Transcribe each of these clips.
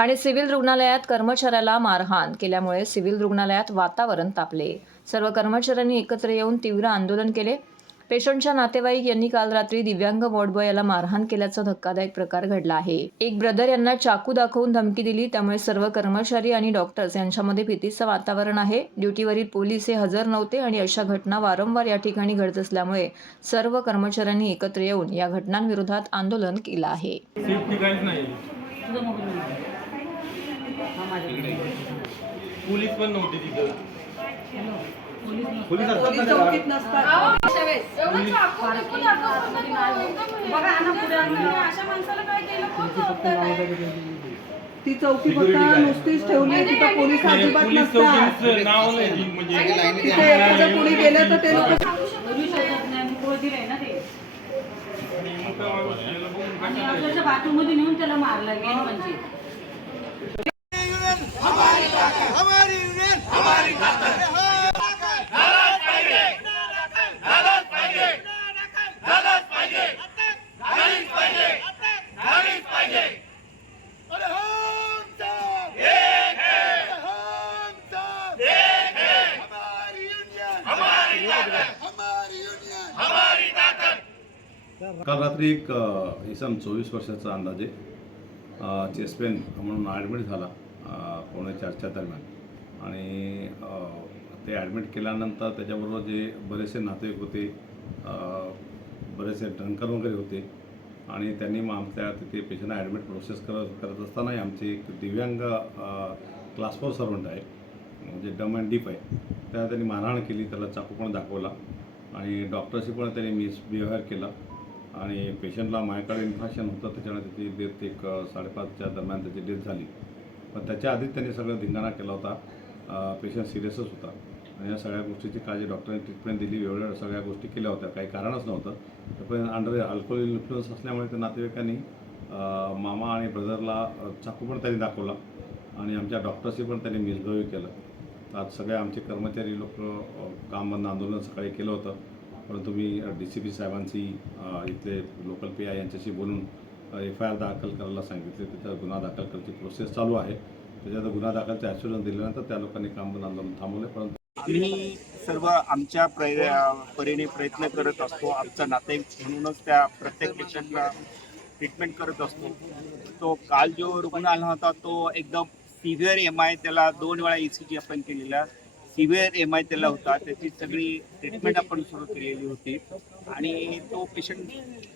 Thane civil रुग्णालयात कर्मचाऱ्याला मारहाण केल्यामुळे सिव्हिल रुग्णालयात वातावरण तापले. सर्व कर्मचाऱ्यांनी एकत्र येऊन तीव्र आंदोलन केले. पेशंटच्या नातेवाईक यांनी काल रात्री दिव्यांग वॉर्डबॉय याला मारहाण केल्याचा धक्कादायक प्रकार घडला आहे. एक ब्रदर यांना चाकू दाखवून धमकी दिली त्यामुळे सर्व कर्मचारी आणि डॉक्टर्स यांच्यामध्ये भीतीचं वातावरण आहे. ड्युटीवरील पोलीस हे हजर नव्हते आणि अशा घटना वारंवार या ठिकाणी घडत असल्यामुळे सर्व कर्मचाऱ्यांनी एकत्र येऊन या घटनांविरोधात आंदोलन केलं आहे. नाही. पोलीस पण नव्हते तिथं. पोलीस असतात चौकीत? नसतात? ती चौकी फक्त. नुसतीच ठेवली आहे, तिथं पोलीस नाही, अजिबात पोलीस नसतात. नाव नाही म्हणजे तिथे एखादं कुणी गेलं तर ते लोक नाही. आणि अक्षरशः बाथरूममध्ये नेऊन त्याला मारलं गेलं म्हणजे. काल रात्री एक इसम चोवीस वर्षाचा अंदाजे चेस्ट पेन म्हणून ॲडमिट झाला अ, चारच्या दरम्यान. आणि ते ॲडमिट केल्यानंतर त्याच्याबरोबर जे बरेचसे नातेवाईक होते बरेचसे ड्रंकर वगैरे होते आणि त्यांनी मग आमच्या तिथे पेशंटला ॲडमिट प्रोसेस करत करत असतानाही आमचे एक दिव्यांग क्लास फोर सर्वंट आहे म्हणजे डम अँड डीप आहे. त्याला त्यांनी मारहाण केली त्याला चाकू पण दाखवला आणि डॉक्टरशी पण त्यांनी मिसबिहेवियर केला. आणि पेशंटला मायकार्ड इन्फेक्शन होतं त्याच्यामुळे त्याची डेथ एक साडेपाचच्या दरम्यान त्याची डेथ झाली. पण त्याच्या आधीच त्यांनी सगळं धिंगाणा केला होता. पेशंट सिरियसच होता. आणि या सगळ्या गोष्टीची काळजी डॉक्टरांनी ट्रीटमेंट दिली. वेगवेगळ्या सगळ्या गोष्टी केल्या होत्या. काही कारणच नव्हतं. त्यापर्यंत अंडर अल्कोहोल इन्फ्लुअन्स असल्यामुळे त्या नातेवाईकांनी मामा आणि ब्रदरला चाकू पण त्यांनी दाखवला. आणि आमच्या डॉक्टरशी पण त्यांनी मिसबिहेव केलं. आज सगळे आमचे कर्मचारी लोक काम बंद आंदोलन सकाळी केलं होतं. परंतु मी डी सी पी साहेबांची इथले लोकल पी आय यांच्याशी बोलून एफ आय आर दाखल करायला सांगितले. त्याचा गुन्हा दाखल करायची प्रोसेस चालू आहे. त्याच्यात गुन्हा दाखलचे ॲश्युरन्स दिल्यानंतर त्या लोकांनी काम बंद आंदोलन थांबवले. परंतु आम्ही सर्व आमच्या प्रय- परीने प्रयत्न करत असतो. आमचा नातेवाईक म्हणूनच त्या प्रत्येक पेशंटला ट्रीटमेंट करत असतो. तो काल जो रुग्ण आला होता तो एकदम सिव्हिअर एम आय त्याला दोन वेळा ई सी जी आपण केलेला. सिव्हिअर एम आय त्याला होता त्याची सगळी ट्रीटमेंट आपण सुरू केलेली होती. आणि तो पेशंट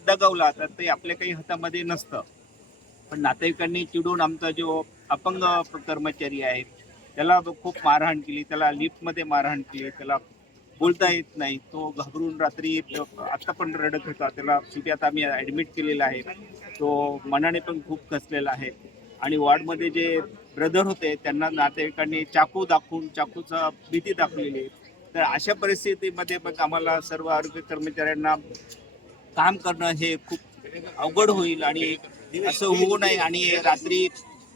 दगावला तर ते आपल्या काही हातामध्ये नसतं. पण नातेवाईकांनी चिडून आमचा जो अपंग कर्मचारी आहे त्याला खूप मारहाण केली त्याला लिफ्टमध्ये मारहाण केली त्याला बोलता येत नाही. तो घाबरून रात्री आत्ता पण रडत होता त्याला शेवटी आता आम्ही ॲडमिट केलेला आहे. तो मनाने पण खूप कसलेला आहे. आणि वॉर्डमध्ये जे ब्रदर होते त्यांना नातेवाईकांनी चाकू दाखवून चाकूचा भीती दाखवलेली तर अशा परिस्थितीमध्ये मग आम्हाला सर्व आरोग्य कर्मचाऱ्यांना काम करणं हे खूप अवघड होईल आणि असं होऊ नये. आणि रात्री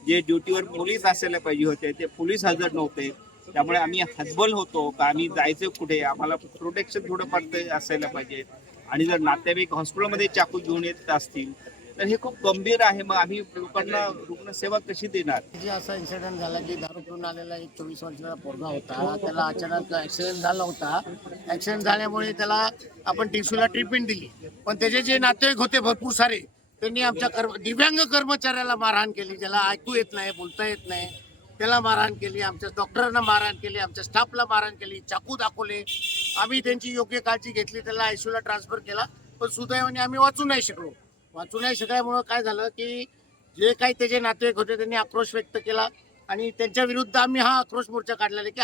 जे ड्युटीवर पोलीस असायला पाहिजे होते ते पोलीस हजर नव्हते. त्यामुळे आम्ही हतबल होतो का आम्ही जायचं कुठे? आम्हाला प्रोटेक्शन थोडंफार ते असायला पाहिजे. आणि जर नातेवाईक हॉस्पिटलमध्ये चाकू घेऊन येत असतील तर हे खूप गंभीर आहे. मग आम्ही लोकांना रुग्णसेवा कशी देणार? जे असा इन्सिडेंट झाला की दारू पिऊन आलेला एक चोवीस वर्षाचा पोरगा होता. त्याला अचानक ऍक्सिडेंट झाला होता. ऍक्सिडेंट झाल्यामुळे त्याला आपण टिशूला ट्रीटमेंट दिली. पण त्याचे जे नातेवाईक होते भरपूर सारे त्यांनी आमच्या कर्म दिव्यांग कर्मचाऱ्याला मारहाण केली. ज्याला ऐकू येत नाही बोलता येत नाही. त्याला मारहाण केली आमच्या डॉक्टरांना मारहाण केली आमच्या स्टाफला मारहाण केली चाकू दाखवले. आम्ही त्यांची योग्य काळजी घेतली त्याला आयसीयूला ट्रान्सफर केला. पण सुदैवाने आम्ही वाचू नाही शकलो. वाचू नाही शकल्यामुळं काय झालं की जे काही त्याचे नातेवाईक होते त्यांनी आक्रोश व्यक्त केला आणि त्यांच्या विरुद्ध आम्ही हा आक्रोश मोर्चा काढलेला की